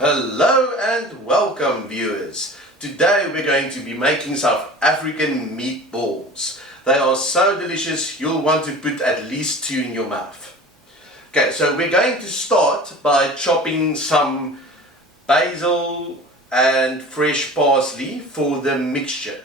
Hello and welcome viewers. Today we're going to be making South African meatballs. They are so delicious you'll want to put at least 2 in your mouth. Okay, so we're going to start by chopping some basil and fresh parsley for the mixture.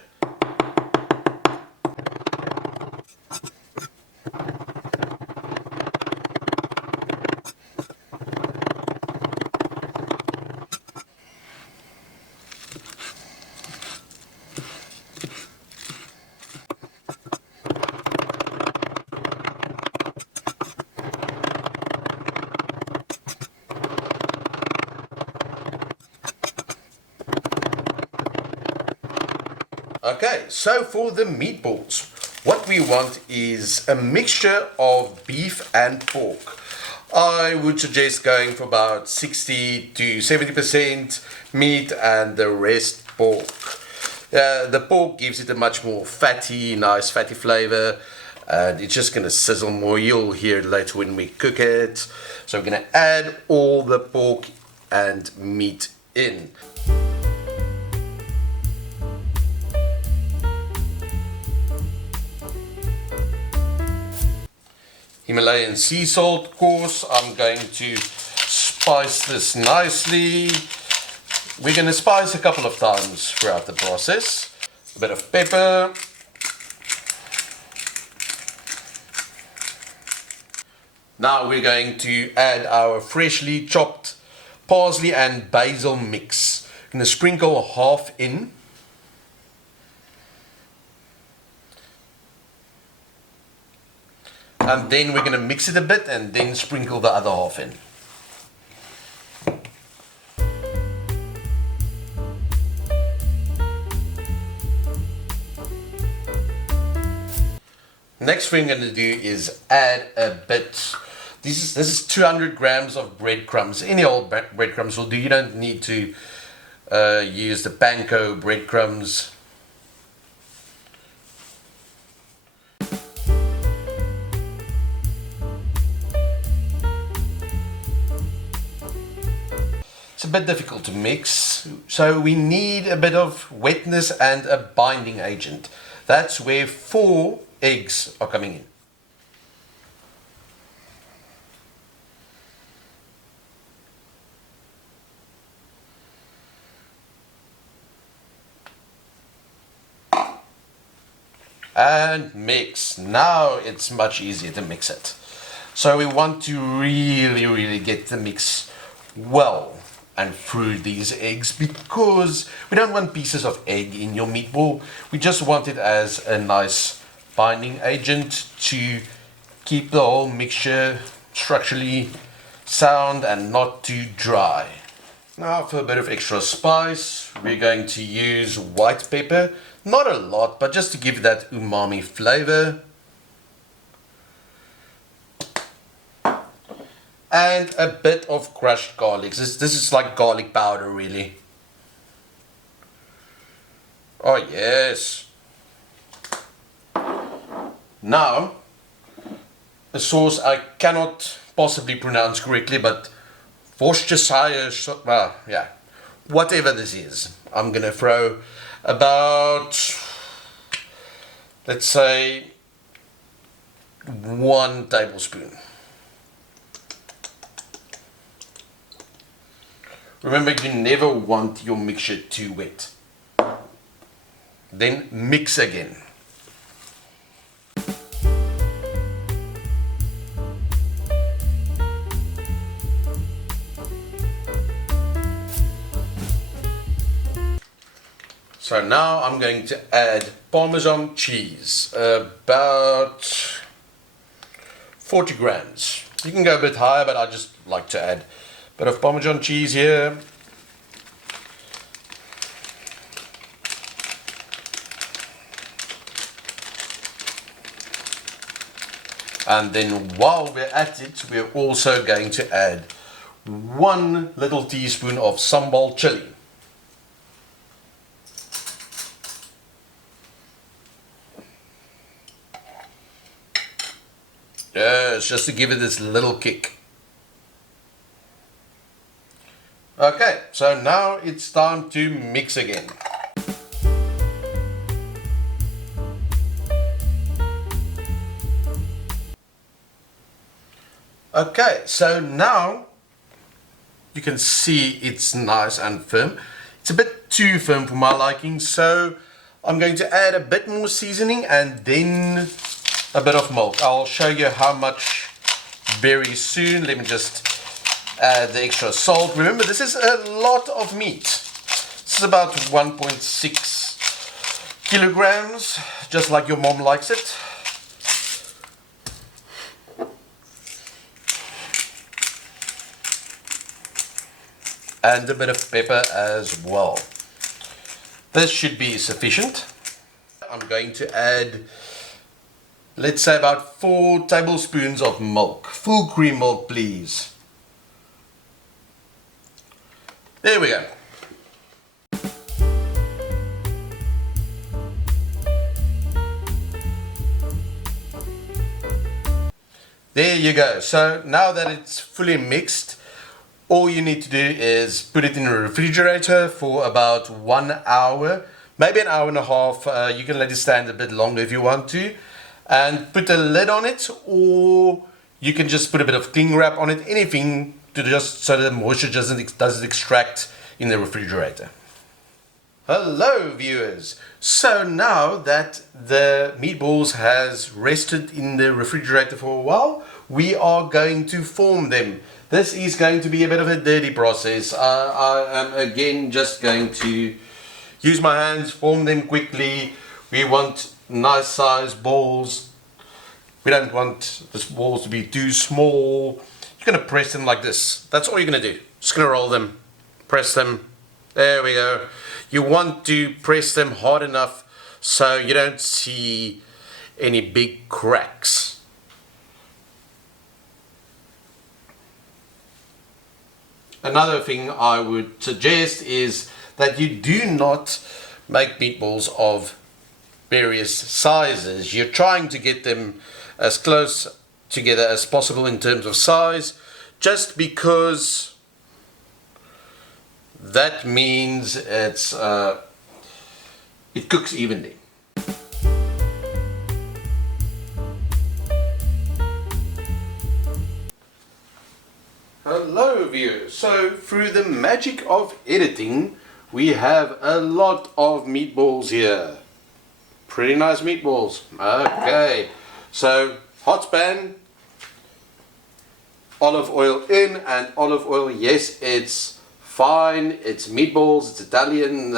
Okay, so for the meatballs, what we want is a mixture of beef and pork. I would suggest going for about 60 to 70% meat and the rest pork. The pork gives it a much more nice fatty flavor, and it's just going to sizzle more. You'll hear it later when we cook it. So we're going to add all the pork and meat in. Himalayan sea salt, of course. I'm going to spice this nicely. We're going to spice a couple of times throughout the process. A bit of pepper. Now we're going to add our freshly chopped parsley and basil mix. I'm going to sprinkle half in. And then we're going to mix it a bit and then sprinkle the other half in. Next thing I'm going to do is add a bit. This is 200 grams of breadcrumbs. Any old breadcrumbs will do. You don't need to use the panko breadcrumbs. It's a bit difficult to mix, so we need a bit of wetness and a binding agent. That's where 4 eggs are coming in. And mix. Now it's much easier to mix it. So we want to really get the mix well and through these eggs, because we don't want pieces of egg in your meatball. We just want it as a nice binding agent to keep the whole mixture structurally sound and not too dry. Now for a bit of extra spice, we're going to use white pepper. Not a lot, but just to give that umami flavor. And a bit of crushed garlic. This is like garlic powder, really. Oh yes. Now, a sauce I cannot possibly pronounce correctly, but Worcestershire, well, yeah, whatever this is. I'm gonna throw about, let's say, 1 tablespoon. Remember, you never want your mixture too wet. Then mix again. So now I'm going to add Parmesan cheese, about 40 grams. You can go a bit higher, but I just like to add a bit of Parmesan cheese here. And then while we're at it, we're also going to add 1 little teaspoon of sambal chili. Yes, just to give it this little kick. Okay, so now it's time to mix again. Okay, so now you can see it's nice and firm. It's a bit too firm for my liking, so I'm going to add a bit more seasoning and then a bit of milk. I'll show you how much very soon. Let me just add the extra salt. Remember, this is a lot of meat. This is about 1.6 kilograms, just like your mom likes it. And a bit of pepper as well. This should be sufficient. I'm going to add, let's say, about 4 tablespoons of milk. Full cream milk, please. There we go. There you go. So now that it's fully mixed, all you need to do is put it in a refrigerator for about 1 hour, maybe an hour and a half. You can let it stand a bit longer if you want to, and put a lid on it, or you can just put a bit of cling wrap on it, anything to just so that the moisture doesn't extract in the refrigerator. Hello viewers! So now that the meatballs has rested in the refrigerator for a while, we are going to form them. This is going to be a bit of a dirty process. I am again just going to use my hands, form them quickly. We want nice sized balls. We don't want the balls to be too small. You're going to press them like this. That's all you're going to do. Just going to roll them, press them. There we go. You want to press them hard enough so you don't see any big cracks. Another thing I would suggest is that you do not make meatballs of various sizes. You're trying to get them as close together as possible in terms of size, just because that means it cooks evenly. Hello viewers, so through the magic of editing we have a lot of meatballs here. Pretty nice meatballs. Okay, so hot pan, olive oil in, and olive oil, yes, it's fine, it's meatballs, it's Italian,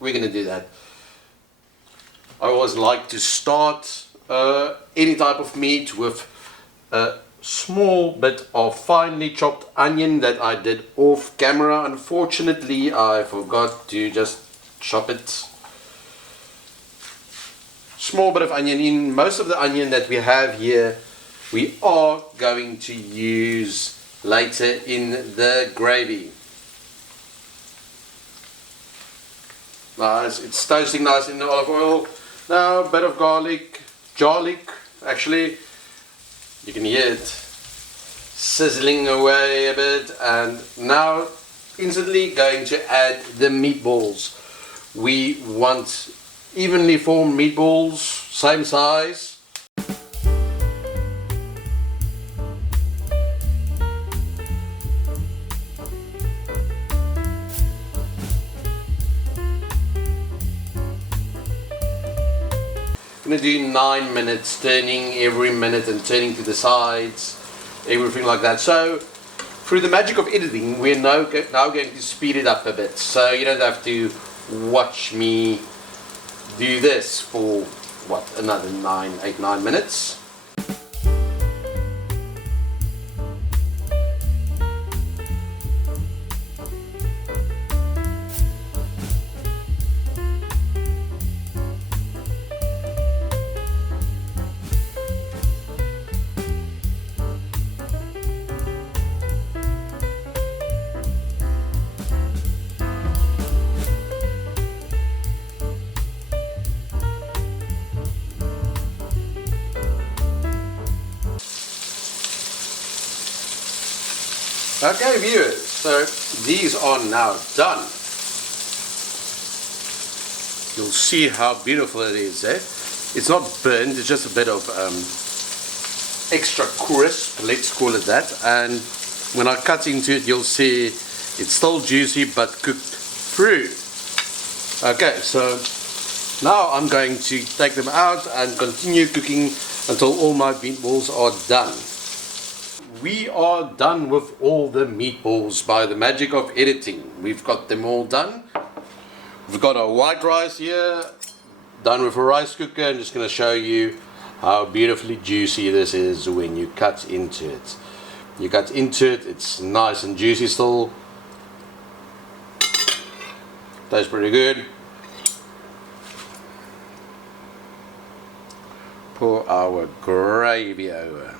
we're gonna do that. I always like to start any type of meat with a small bit of finely chopped onion that I did off camera. Unfortunately, I forgot to just chop it. Small bit of onion in. Most of the onion that we have here we are going to use later in the gravy. Nice, it's toasting nice in the olive oil. Now a bit of garlic actually. You can hear it sizzling away a bit, and now instantly going to add the meatballs. We want evenly formed meatballs, same size. I'm going to do 9 minutes, turning every minute and turning to the sides, everything like that. So through the magic of editing, we're now going to speed it up a bit, so you don't have to watch me do this for what, another 8-9 minutes. Okay viewers, so so these are now done. You'll see how beautiful it is, eh? It's not burnt, it's just a bit of extra crisp, let's call it that. And when I cut into it, you'll see it's still juicy but cooked through. Okay, so now I'm going to take them out and continue cooking until all my meatballs are done. We are done with all the meatballs by the magic of editing. We've got them all done. We've got our white rice here, done with a rice cooker. I'm just going to show you how beautifully juicy this is when you cut into it. You cut into it, it's nice and juicy still. Tastes pretty good. Pour our gravy over.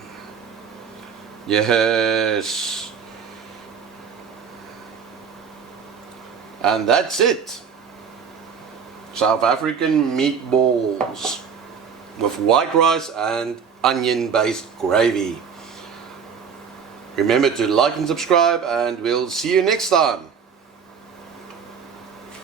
Yes. And that's it. South African meatballs with white rice and onion based gravy. Remember to like and subscribe, and we'll see you next time.